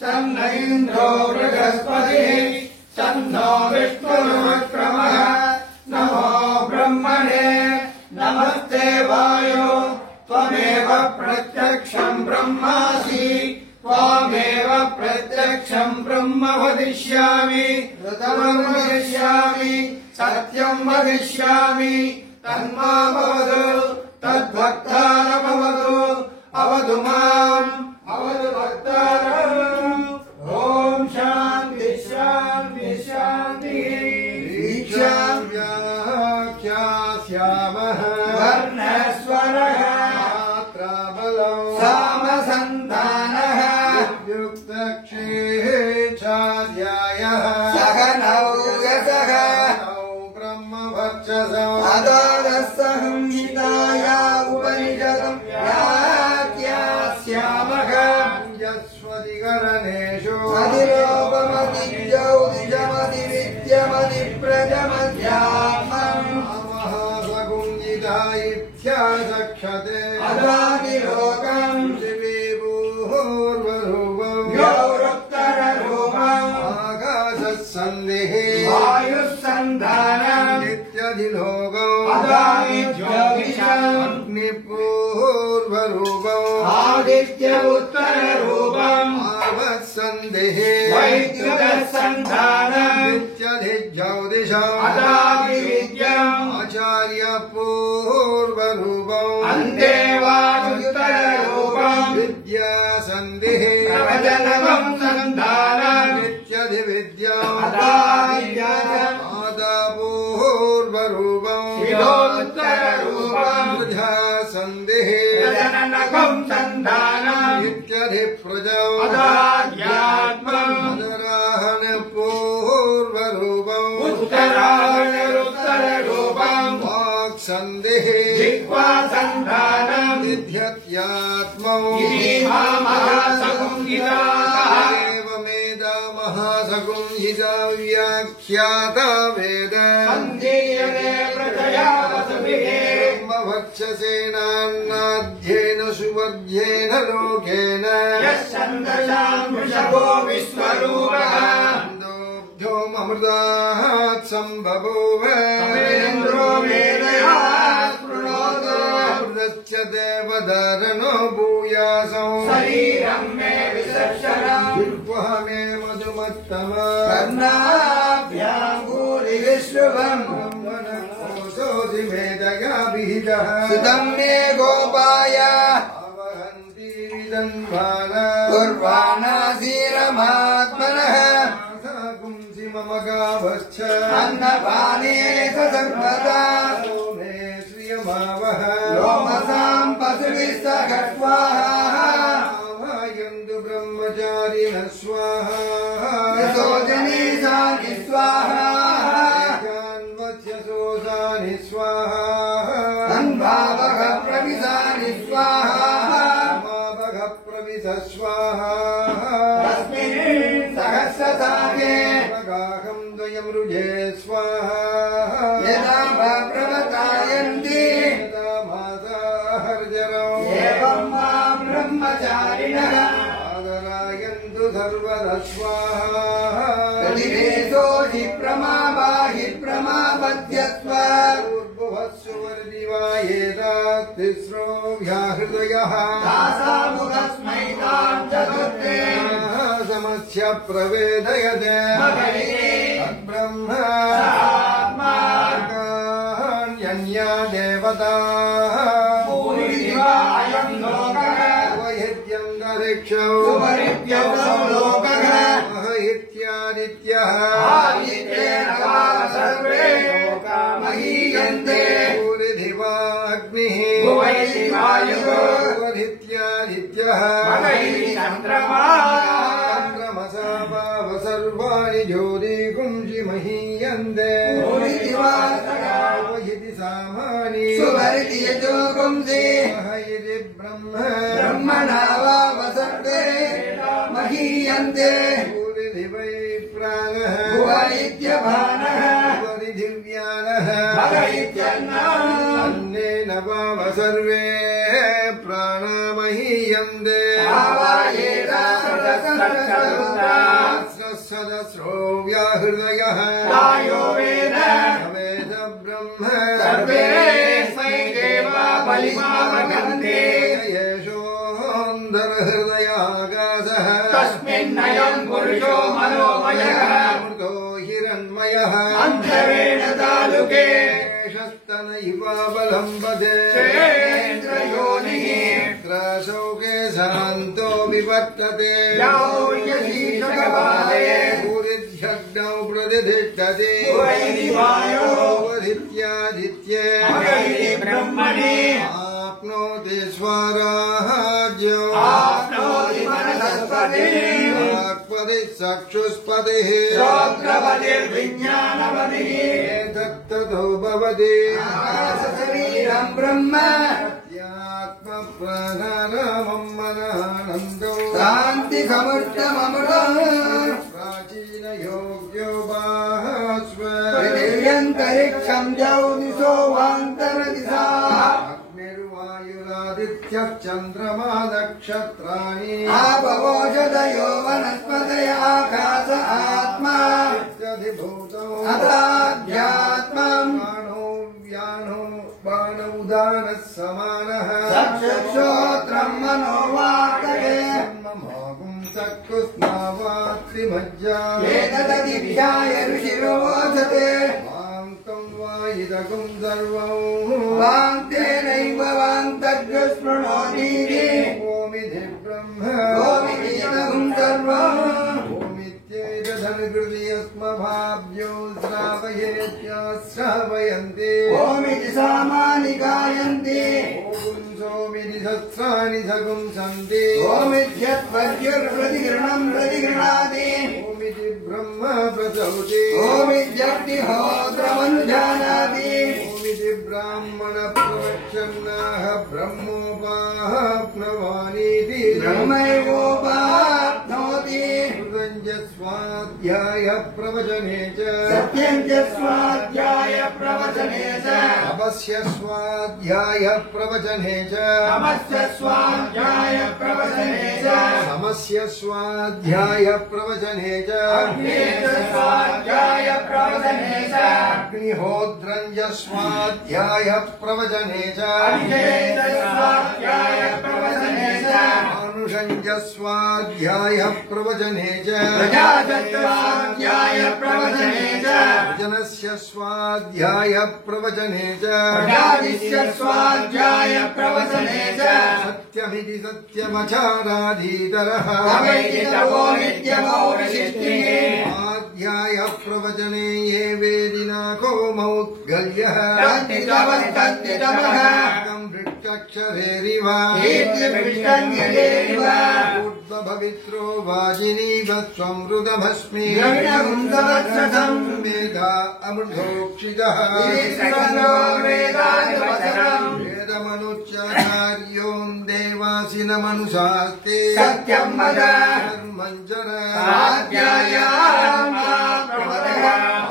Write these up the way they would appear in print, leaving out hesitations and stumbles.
सन्न इन्द्रो बृहस्पतिः सन्नो विष्णुर्विक्रमः नमो ब्रह्मणे नमस्ते वायो त्वमेव प्रत्यक्षम् ब्रह्मासि त्वामेव प्रत्यक्षम् ब्रह्म वदिष्यामि ऋतम् वदिष्यामि सत्यम् वदिष्यामि तन्मामवतु तद्भक्तारमवतु अवतु माम् अवतु भक्तारम्। ॐ शान्ति शान्ति शान्तिः। दीक्षाम् व्याख्यास्यामः वर्णस्वरः मात्राबलम् सामसन्तानः युक्तक्षेचाध्यायः सहनौ यशः ब्रह्मवर्चसौ अदारसंहिताया उपनिषदम् व्याख्यास्यामः यस्वदिगणनेषु अधिलोकमतिजौदिजमतिविद्यमतिप्रजमध्यात्मम् महासगुञ्जिता इत्याचक्षते अदादिलोकम् शिवेभूर्वरूपम् गौरोत्तररूपम् आकाशस्सन्धिः वायुस्सन्धानम् नित्यधिलोकम् अदादिज्योतिषम् अग्निपूर्वरूपम् आदित्य उत्तररूपम् आवत्सन्धिः वैद्युतसन्धानम् नित्यधिज्योतिषम् अदादिविद्यम् आचार्यपूर्वरूपम् अन्तेवादुत्तररूपम् विद्यासन्धिः प्रवचनकम् सन्धानम् नित्यधिविद्यम् अदादिव्यासम् आदापूर्वरूपम् शिरोत्तररूपम् बुधासन्धिः प्रजननकम् सन्धानम् नित्यधिप्रजम् अदाध्यात्मम् उदराहणपूर्वरूपम् उत्तराहणरुत्तररूपम् वाक्सन्धिः जिह्वासन्धानम् निध्यत्यात्मम् एवमेदा महासगुंहिता व्याख्याता वेद सन्धीयते प्रजया वसुभिः ब्रह्मभक्षसेनान्नाध्येन सुवर्ध्येन लोकेन यश्चन्द्रशाम् वृषभो विश्वरूपः अमृतात् सम्भवोव समेन्द्रो वेदयात् शृणोतु अमृतस्य देवधरणो भूयासौ शरीरम् मे विसर्जनम् जिह्वा मे मधुमत्तमा कर्णाभ्याम् भूरि विश्रुवम् ब्रह्मणोऽसोऽसि मेधया विहितः सुतम् मे गोपाय आवहन्ति विदन्वाना कुर्वाणासीरमात्मनः मम गावश्च अन्नपाने सर्वदा मे श्रियमावह लोमसाम् पशुभिः सह स्वाहा आवायन्तु ब्रह्मचारिणः स्वाहा यशोजनीशानि स्वाहा वत्स्यशोषानि स्वाहा अन्भावः प्रविशानि स्वाहा मावः प्रविश स्वाहा तस्मिन् सहस्रसागे गाहम् द्वयम् रुजे स्वाहा यदा प्रवतायन्ति यदा मासाहर्जरौ एवम् माम् ब्रह्मचारिणः आदरायन्तु सर्वदा स्वाहा प्रतिवेशो हि प्रमावाहि प्रमापद्यत्व पूर्ववत्सुवर्दिवायेतात् तिस्रो व्याहृदयः दासामुखस्मै ताम् चतुर्थे समस्य प्रवेदयते ब्रह्म न्या देवता वैद्यन्तरिक्षौ इत्यादित्यः महीयन्ते भूरिधिवाग्निः इत्यादित्यः सर्वाणि ज्योतिगुंसि महीयन्ते वहिति सामानि सुवर्ति यजोगुंसि महयति ब्रह्मणा वा वसर्वे महीयन्ते भूरिधि वै प्राणः भुवैद्यभानः भुवरिधिव्यानः अन्नेन वा वसर्वे प्राणमहीयन्ते सदस्रो व्याहृदयः तायो वेद वेद ब्रह्म सर्वेस्मै देवा बलिमावगन्ते येषोऽन्तर्हृदयागासः तस्मिन्नयम् पुरुषो मनोमयः मृतो हिरण्मयः अन्धरेण तालुके शेषस्तनैवावलम्बते शेन्द्रयोनिः त्राशौके शान्तो विवर्तते यौर्यशीर्षकपाले भूरिध्यग्नौ प्रतिष्ठते वरित्यादित्ये ब्रह्मणि आप्नोति स्वराज्यो आप्नोति मनसस्पतिः वाक्पतिः चक्षुष्पतिः श्रोत्रपतिर्विज्ञानपतिः एतत्ततो भवति आकाशशरीरम् ब्रह्म आत्मप्रधानमं मनःनन्दो शान्तिसमुद्रममृतम् प्राचीनयोग्यो बाहस्व पृथिव्यन्तरिक्षम् ज्योतिषो वान्तरदिशा अग्निर्वायुरादित्यः चन्द्रमा नक्षत्राणि आपवोषधयो वनस्पतय आकाश आत्मा इत्यधिभूतौ अथाध्यात्मम् बाणो व्यानो बाणौदानः समानः चक्षुश्रोत्रम् मनोवाक्तये ममागुं चक्षुस्नावात्रिमज्जा एतदधिध्याय ऋषिरोचते वान्तं वा इदगुं सर्वं वाङ्तेनैव वाङ्तज्ञस्पृणोतीति ओमिति ब्रह्म ओमितीदगुं सर्वम् ओमित्येतदनुकृति अस्मभाव्यो श्रावयेत्याश्रावयन्ति ओमिति सामानि गायन्ति ओगुं सोमिति सहस्राणि सगुंसन्ति ओमित्यत्पर्युर्प्रतिगृह्णम् प्रतिगृह्णाति ओमिति ब्रह्म प्रसौति ओमित्यग्निहोत्रमनुजानाति ओमिति ब्राह्मण प्रवक्षन्नाः ब्रह्मोपाप्नवानीति ब्रह्मैवोपाप्नोति स्वाध्याय प्रवचने च सत्यम् च स्वाध्याय प्रवचने च तपस्य स्वाध्याय प्रवचने च तमस्य स्वाध्याय प्रवचने च समस्य स्वाध्याय प्रवचने च अग्नेय स्वाध्याय प्रवचने च अग्निहोत्रञ्च स्वाध्याय प्रवचने च अग्नेय स्वाध्याय प्रवचने च मानुषञ्च स्वाध्याय प्रवचने च प्रजातत्त्वाध्याय प्रवचने च जनस्य स्वाध्याय प्रवचने च प्रजादिश्य स्वाध्याय प्रवचने च सत्यमिति सत्यमचाराधीतरः तवैति तवो नित्यमो विशिष्टिः स्वाध्याय प्रवचने ये वेदिनाको मौद्गल्यः तत्तितमस्तत्तितमः वृक्षक्षरेरिव कीर्तिभिष्टन्यदेव ऊर्ध्वभवित्रो वाजिनीव स्वमृतभस्मि द्रविणगुंसवत्सथम् मेधा अमृतोक्षितः वेदादिवचनम् वेदमनुच्चार्योन् देवासिनमनुशास्ते सत्यम् वद धर्मञ्जर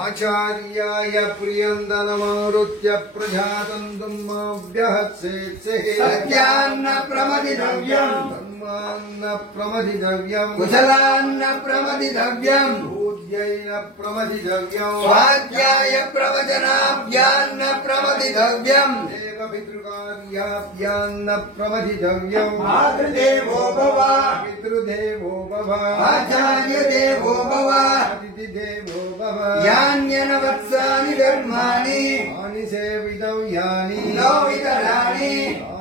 आचार्याय प्रियन्दनमारुत्य प्रजातन्तुमाभ्यहत्सेत्से सत्यान्न प्रमदितव्यम् धर्मान्न प्रमदितव्यम् कुशलान्न प्रमदितव्यम् पूज्यैन प्रमदितव्यम् स्वाध्याय प्रवचनाभ्यान्न प्रमदितव्यम् देवपितृकार्याभ्यान्न प्रमदितव्यम् मातृदेवो भव पितृदेवो भव आचार्य देवो भव अतिथिदेवो भव यान्यनवत्सानि कर्माणि यानि सेवितव्यानि नो वितराणि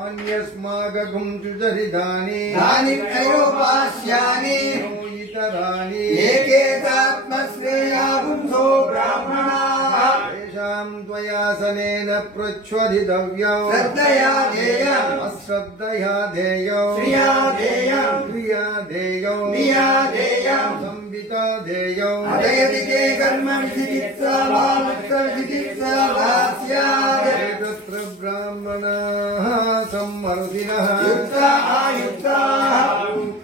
अन्यस्माकं चरितानि तानि त्रयोपास्यानि नो इतराणि एकेतात्मश्रेया पुंसो ब्राह्मणाः तेषां त्वयासनेन प्रच्छ्वदितव्यम् श्रद्धया देयम् अश्रद्धया देयौ श्रिया देयम् क्रिया देयौ निया देयम् संविता देयौ अदयति ते कर्मणि चिकित्सा चिकित्सा भास्यात् तत्र ब्राह्मणाः सम्मर्दिनः युक्ता आयुक्ताः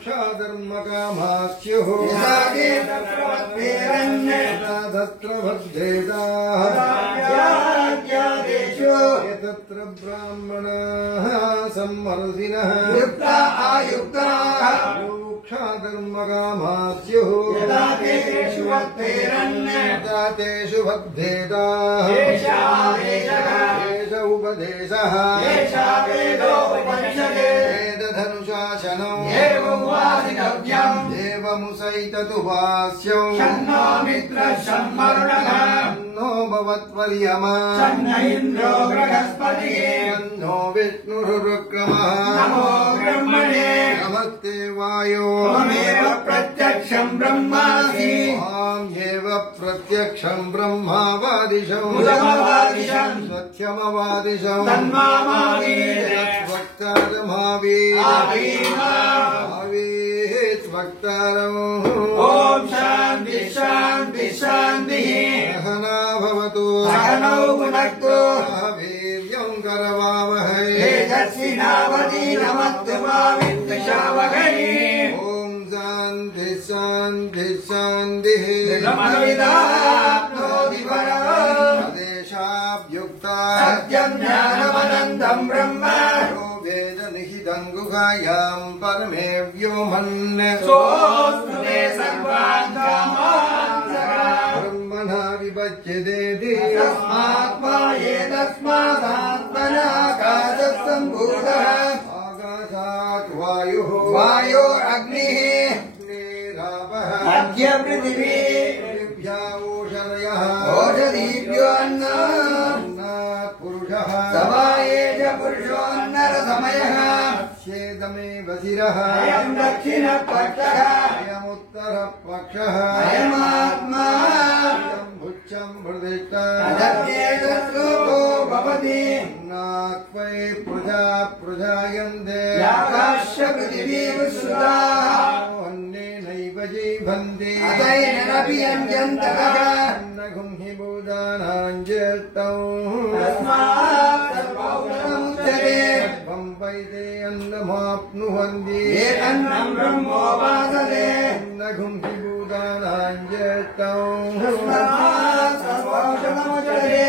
क्षाधर्मकामास्युः यथागे तत्रवत्तेरन् तत्र बद्धेताः राज्यादेषु तत्र ब्राह्मणाः सम्मर्दिनः युक्ता आयुक्ताः मोक्षाधर्मकामास्युः यदा तेषु भक्तेरन् यदा तेषु बद्धेदाः एष उपदेशः एषा वेदोपनिषदे वेदधनुशासनौ एवमुपासितव्यम् देवमुसैततुपास्यौ शन्नो मित्रः शन्मरुणः नो भवत्वर्यमा शन्न इन्द्रो बृहस्पतिः नो विष्णुरुक्रमः नमो ब्रह्मणे नमस्ते वायो त्वमेव प्रत्यक्षम् ब्रह्मासि त्वामेव प्रत्यक्षम् ब्रह्मावादिशौ मुदमवादिशम् सत्यमवादिशौ तन्मामावीत् वक्तारमावीत् वक्तारम् ॐ शान्ति शान्ति शान्तिः सहना भवतु सहनौ भुनक्तु वीर्यम् करवावहै तेजस्विनावतीनमस्तु मा विद्विषावहै ॐ शान्ति शान्ति शान्तिः ब्रह्मविदाप्नोति परम् आदेशाभ्युक्ता सत्यम् ज्ञानमनन्तम् ब्रह्म यो वेदनिहितम् गुहायाम् परमे व्योमन् सोऽस्तु ते सर्वान् कामान् ब्रह्मणा विपच्यते तस्मात्मा एतस्मादात्मनाकाशः सम्भूतः आकाशात् वायुः वायो अग्निः अग्निरापः अद्य पृथिवी पृथिव्या ओषधयः ओषधीभ्यो अन्नात् पुरुषः समाये च पुरुषोऽन्नरसमयः अस्येदमेव शिरः अयम् दक्षिणपक्षः अयमुत्तरपक्षः अयमात्मा भुच्छम् प्रदिष्टा तदत्येतश्लोको भवति नाक्वै प्रजा प्रजायन्ते याकाश्च पृथिवी विश्रुताः अन्येनैव जीवन्ति अतैरपि यञ्जन्तकः न गुंहि भूतानाम् ज्येष्ठौ तस्मात् सर्वौषधमुच्यते सर्वम् वैते अन्नमाप्नुवन्ति एतन्नम् ब्रह्मोपासते न गुंहि भूतानाम् ज्येष्ठौ तस्मात् सर्वौषधमुच्यते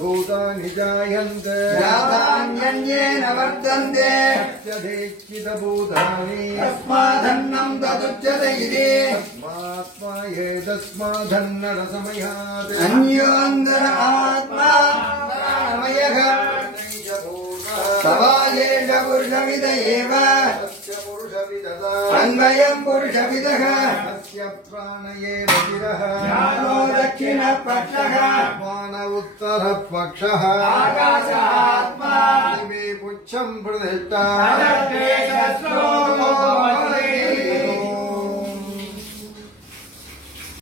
भूतानि जायन्ते जातान्यन्येन वर्तन्ते सत्यधीक्षितभूतानि तस्मादन्नम् तदुच्यते इति तस्मात्मा ये तस्मादन्नरसमयात् अन्योऽन्तर आत्मा प्राणमयः सवायेष पुरुषविद एव अन्वयम् पुरुषविदः अस्य प्राणये रतिरः ज्ञानो दक्षिणपक्षः मान उत्तरपक्षः आकाशात्मा दिवे पुच्छम् प्रतिष्ठा तदर्थेषु श्लोको